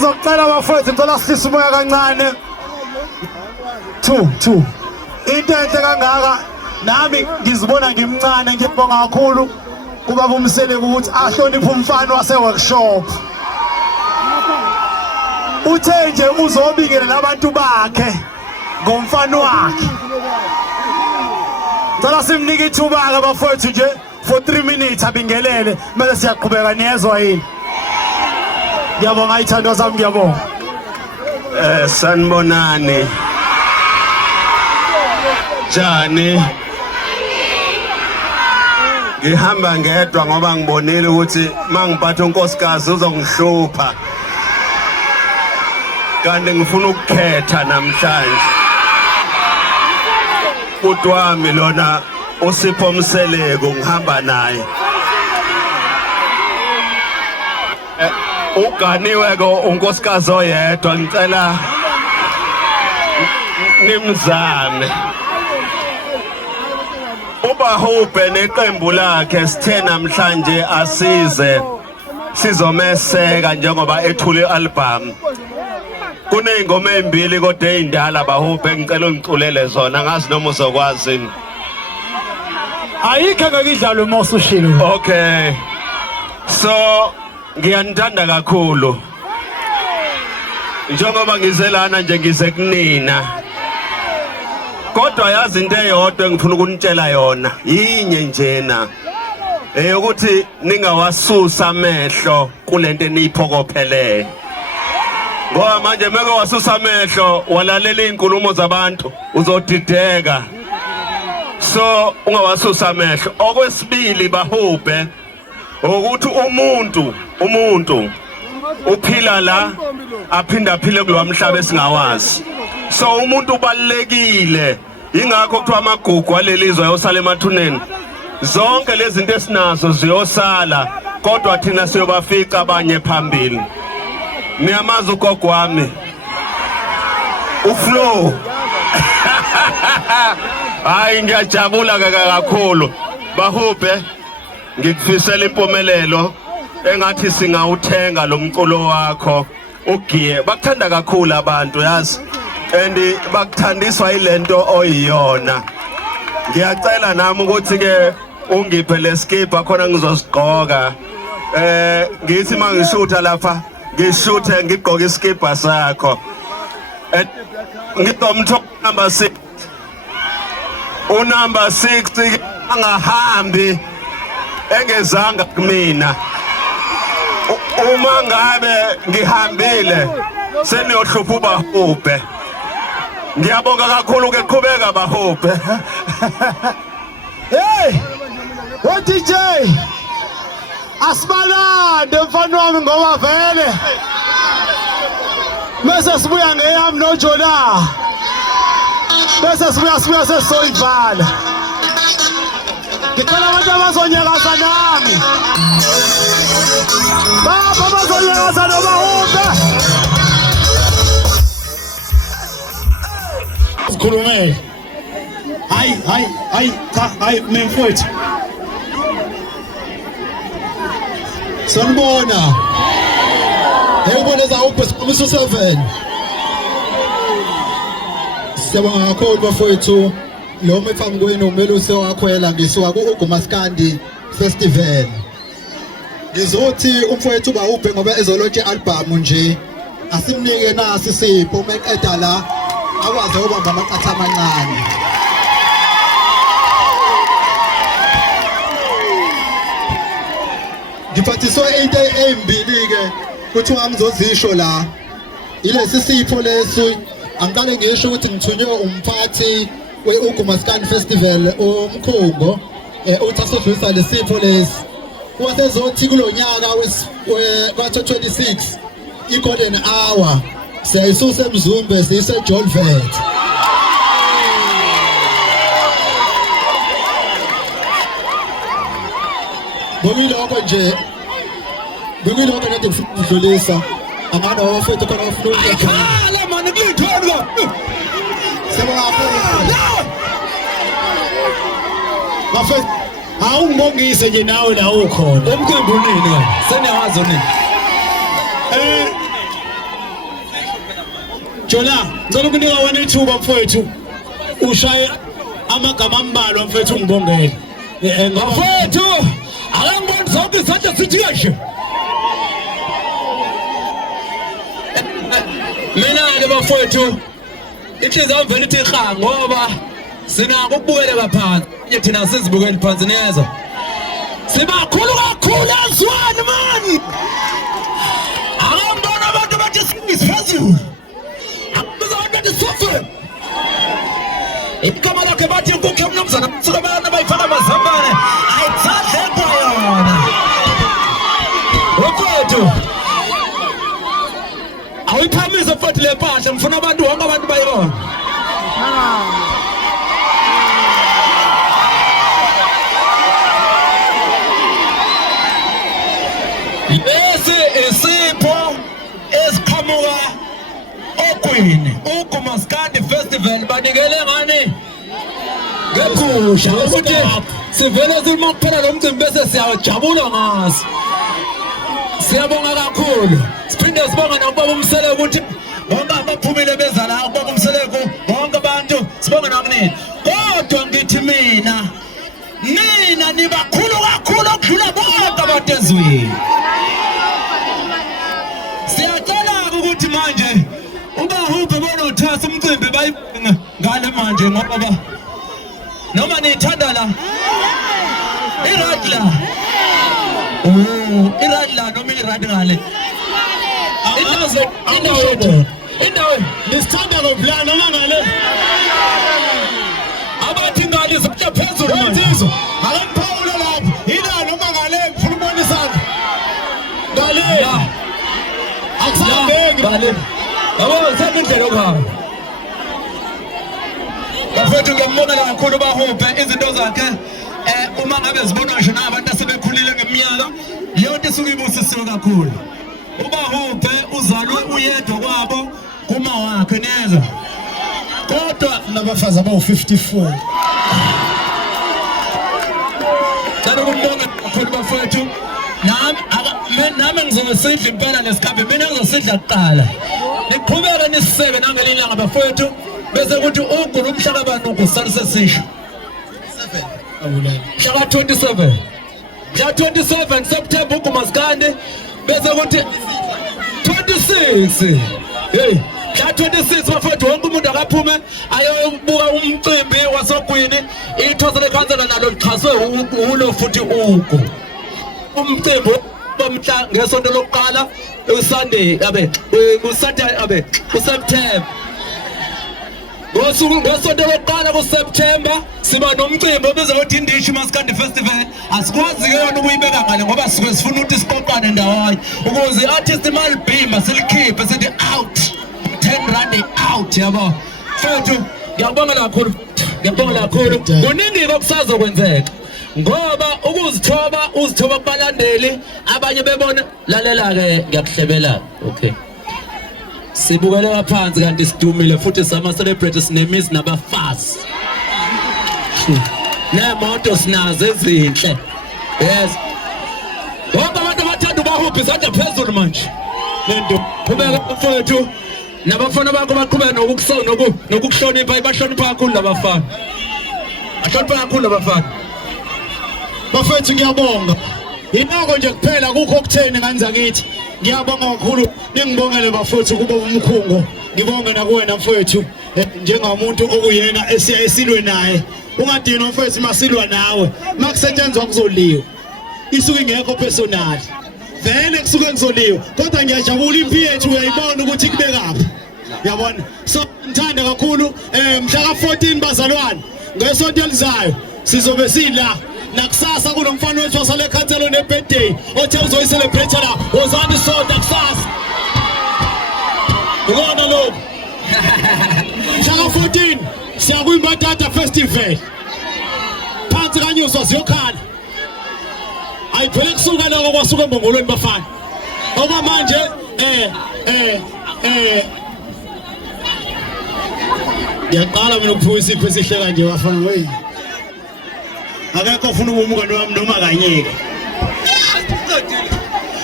ngizocela abafowethu ngicela sihlise umoya kancane. 2 into enhle kangaka nami ngizibona ngimncane ngiyabonga kakhulu kubaba uMsele ukuthi ahloniphe umfana wase-workshop. Uthe nje uzobikela nabantu bakhe ngomfana wakhe. Ngicela simnike ithuba-ke abafowethu nje for 3 minutes abingelele mase siyaqhubeka niyezwa yini. Ngiyabonga ithando sami ngiyabonga. Sanibonani. Jani. Ngihamba ngedwa ngoba ngibonile ukuthi mangiphatha unkosikazi uzongihlupha. Kanti ngifuna ukukhetha namhlanje. Umuntu wami lona uSipho Mseleko ngihamba naye. Uganiwe ko unkosikazi oyedwa ngicela nimzame. Ubahubhe neqembu lakhe sithe namhlanje asize sizomeseka njengoba ethule i-album. Kuneyingoma ezimbili kodwa ezindala Bahubhe ngicela ungiculele zona ngazi noma uzokwazi. Ayikho ngakidlalo Mosi ushilo. Okay. So ngiyanithanda kakhulu. Njengoba ngizelana nje ngize kunina. Kodwa yazi into eyodwa engifuna ukunitshela yona yinye njena. Ukuthi ningawasusa amehlo kulento eniyiphokophele. Ngoba manje meke wasusa amehlo walalela izinkulumo zabantu uzodideka. So ungawasusa amehlo. Okwesibili Bahubhe ukuthi umuntu uphila la aphinda aphile kulo mhlaba esingawazi. So umuntu ubalekile ingakho kuthiwa amagugu alelizwe ayosala emathuneni. Zonke lezi zinto esinazo ziyosala kodwa thina siyobafica abanye phambili. Niyamazi ugogo wami uFlow. Hayi ngiyajabula kakhulu Bahubhe ngikufisela impumelelo engathi singawuthenga lo mculo wakho ugiye. Bakuthanda kakhulu abantu yazi and bakuthandiswa ilento oyiyona. Ngiyacela nami ukuthi ke ungiphe leskipa khona ngizosigqoka. Ngithi mangishutha lapha ngishuthe ngigqoka iskipa sakho. Ngizomthola number 6. Unumber 6 angahambi engezanga kumina. Uma ngabe ngihambile seniyohlupha uBahubhe. Ngiyabonga kakhulu ke qhubeka Bahubhe. Hey! What DJ? Asibalande mfana wami ngoba vele. Bese sibuya ngeyami noJona. Bese sibuya sesoyivala. Ngicela abantu abazonyakaza nami. Baba abazonyakaza noBahubhe. Sikhulume. Hayi mfowethu. Sanibona. Eyibona zaUBHE siphumisa u7. Siyabonga kakhulu bafowethu. Lo mfami kwenu umelusi wakhwela ngisuka ku-Ugumaskandi Festival. Ngizothi umfowethu Bahubhe ngoba ezolontsha i-album nje asimnike nasi Sipho uma eqeda la akwazi ukubamba amaqatha amancane. Ngiphathiswe into ezimbili ke kuthiwa ngizozisho la. Ilesi Sipho lesi angikale ngisho ukuthi ngithunywe umphathi we-Ugumaskandi Festival umkhongo uthi asodlulisa lesipho lesi. Wasezothi kulonyaka ka-2026 i-Golden Hour siyayisusa eMzumbe siyise Jolvet. Bongiloko nje nade ngifuna ukudlulisa amana wafethu khona ufuna ukukhala manje kulithona. Bafethu awungibongise nje nawe la ukhona. Umkembu nini? Seniyawazi nini? Jola ngicela ukunika wena ithuba mfowethu ushaye amagama ambalwa mfowethu ngibongele mfowethu akangiboni zonke izandla sithi kahle mina-ke bafowethu inhliziyo yami vele ithi iha ngoba sinako ukubukela phansi thina sizibukeli phansi neza sibakhulu kakhulu ezweni man akangibona abantu bathi sisiphezulu akubiza abantu bathi sofe igama lakhe bathi inkukhu yomnumzana suka abantu bayifaka amazambane ayitsadle kwayona mfowethu awuyiphamise mfowethu le mpahla ngifuna abantu wonke abantu bayibona lesi isipho esiqhamuka ogwini uGumaskandi Festival banikele ngani ngephusha ukuthi sivele silima kuphela lo mcimbi bese siyajabula ngaso siyabonga kakhulu siphinde sibonga nobaba uMseleko ukuthi bonke abaphumile beza la ubaba uMseleko bonke abantu sibonga nakunini kodwa ngithi mina nibakhulu kakhulu okudlula bonke abantu ezweni siyacela ukuthi manje ubahuphe bona uthasa umcimbi bayibinga ngale manje ngoba noma nithanda la iradla iradla noma irad ngale indawo nisithanda ngoblana noma ngale abathi ngale zipha phezulu manje akaphawula lapho ila noma ngale ngifuna ukubonisana ngale akusambeki ngale yabo sendlela okhaya bafethu ngiyambonela kakhulu bahuphe izinto zakhe uma ngabe zibonwa ngisho nabantu asebekhulile ngeminyaka leyo nto isuke ibusisiwe kakhulu ubahuphe uzalwe uyedwa kwabo kuma wakhe neza kodwa nabafazi abawu-54 cela ukumbonga kakhulu bafethu nami ngizosidla impela lesikhabe mina ngizosidla kuqala niqhubeke nisisebe nangelinye ilanga bafethu bese kuthi uGulu umhlaka bani uGusaliswe sisho mhlaka 27 mhla 27 September uGumaskandi bese kuthi 26 hey mhla 26 bafethu wonke umuntu akaphume ayobuka umcimbi wasogwini ithosa lekhansela nalo lichazwe ulo futhi uGu umcimbi bamhla ngesonto lokuqala uSunday abe uSeptember ngosonto lokuqala kuSeptember siba nomcimbi obizwa ukuthi Indishi Maskandi Festival asikwazi yona ukuyibeka ngale ngoba sike sifuna ukuthi siqoqane ndawonye ukuze artist imali bhima silikhiphe sithi out 10 rand out yabo futhi ngiyabonga kakhulu kuningi okusazokwenzeka ngoba uzithoba kubalandeli abanye bebona lalela ke ngiyakuhlebela okay sibukela phansi kanti sidumile futhi sama celebrities sinemizi nabafazi nemoto sinazo ezinhle yes bonke abantu bathanda ubahuphi izandla phezulu manje lento qhubeka mfowethu nabafana bakho baqhubeka nokukuhlonipha bahlonipha kakhulu labafana bahlonipha kakhulu labafana bafethu ngiyabonga inako nje kuphela kukho okutheni ngani zakithi ngiyabonga kakhulu ningibongele bafethu kuba umkhungo ngibonge nakuwena mfethu njengomuntu okuyena esiya esilwe naye ungadini mfethu masilwa nawe makusetshenzwa kuzoliwa isuke ingekho personal vele kusuke kuzoliwa kodwa ngiyajabula imphi yethu uyayibona ukuthi kubekaphi yabona so ngithanda kakhulu mhla ka14 bazalwane ngesonto elizayo sizobe sila nakusasa kunomfana wethu wasale khanselo nebirthday othe uzoyicelebrate la wozani sonto kusasa ubona lokho mhla ka14 siya kuyiMbatata Festival phansi kanyuswa siyokhala ayiphele kusuka lokho kwasuka embongolweni bafana ngoba manje ngiyaqala mina ukuphuza isipho esihle kanje bafana wey akekho ufuna umngane wami noma kanyeke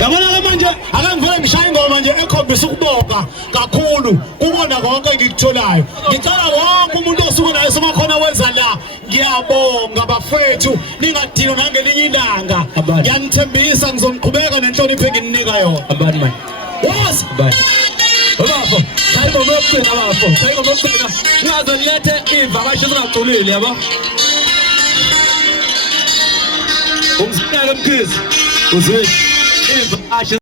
Yabona ke manje ake ngivele ngishaye ingoma nje ekhombisa ukubonga kakhulu kubona konke ngikutholayo. Ngicela wonke umuntu osuke naye semakhona wenza la ngiyabonga bafethu ningadinwa nangelinye ilanga. Ngiyanithembisa ngizoniqhubeka nenhlonipho engininika yona. Abani man. Yes. Abani. Bafo, hayi ngoma yokugcina bafo. Hayi ngoma yokugcina. Ngiyazo nilethe ivakasho ezingaculile yabo. Umsinaka mkhizi. Uzwe. Ivakasho